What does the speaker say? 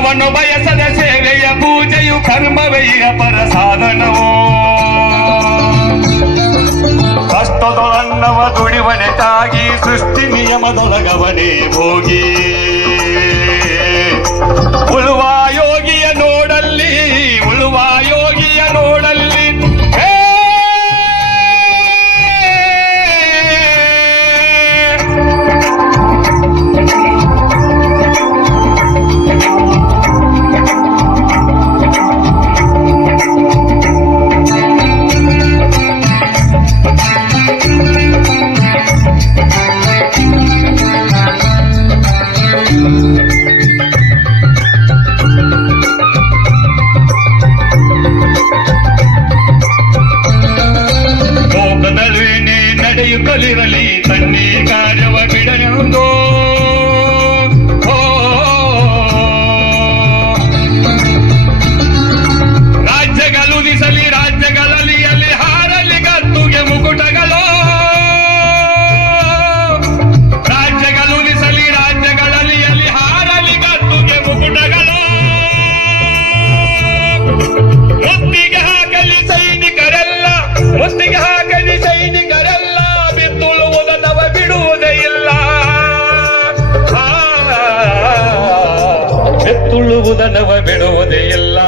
ಫಲವನ್ನು ಬಯಸದ ಸೇವೆಯ ಪೂಜೆಯು ಕರ್ಮವಯ್ಯ ಪರ ಸಾಧನವೋ ಕಷ್ಟದೊಳನ್ನವ ದುಡಿವನೆ ತಾಗಿ ಸೃಷ್ಟಿ ನಿಯಮದೊಳಗವನೇ ಹೋಗಿ ಉಳುವ ಯೋಗಿಯ ನೋಡಲ್ಲಿ ಉಳುವ ಯೋಗಿಯ ನೋಡಲ್ಲಿ ನಡೆಯುತ್ತಲಿರಲಿ ತನ್ನಿ ಕಾರ್ಯವ ಬಿಡನೆಂದು ರಾಜ್ಯಗಲುದಿಸಲಿ ರಾಜ್ಯಗಳಲ್ಲಿ ಅಲ್ಲಿ ಹಾರಲಿ ಗತ್ತುಗೆ ಮುಕುಟಗಳು ರಾಜ್ಯಗಲುದಿಸಲಿ ರಾಜ್ಯಗಳಲ್ಲಿ ಅಲ್ಲಿ ಹಾರಲಿ ಗತ್ತುಗೆ ಮುಕುಟಗಳು ಮುತ್ತಿಗೆ ಹಾಕಲಿ ಸೈನಿಕರೆಲ್ಲ ಮುತ್ತಿಗೆ ಹಾಕಲಿ ಸೈನಿಕರೆಲ್ಲ ಬಿಡುವುದೇ ಇಲ್ಲ ಎತ್ತುಳುವುದನವ ಬಿಡುವುದೇ ಇಲ್ಲ